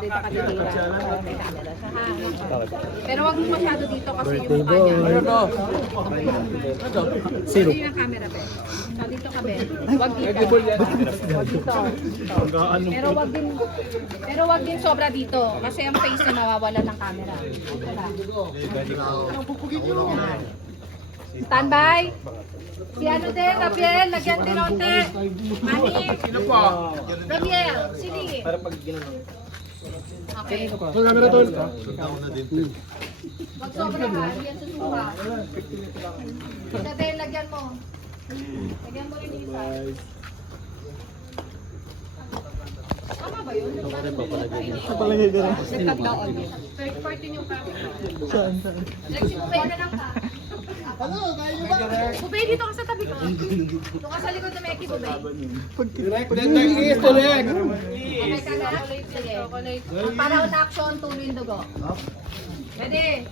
dito ka titira. May camera siya ha. Pero wag mo masyado dito kasi yung mukha niya. Sino? Sino yung camera, be? So, dito ka, be. Wag dito. Wag dito. Pero wag din sobra dito. Kasi ang face niya mawawala ng camera. Standby. Si ano din, Rabiel, lagyan din onte. Mani. Sino po? Rabiel, sini. Para pag ginano. Okay. Camera tol. Wag sobra ha, yan susuha. Rabiel, lagyan mo. Lagyan mo rin isa. Tama ba yun? Palagay ka rin. Nagkataon. Third party yung camera. Saan? Nagsipupay na lang ka. Ano? Kaya nyo ba? Bubay, dito ka sa tabi ko. Dito ka sa likod na Meki, Bubay. Direct is direct. Okay ka na? Sige. Para on action, tuloy yung dugo. Ready?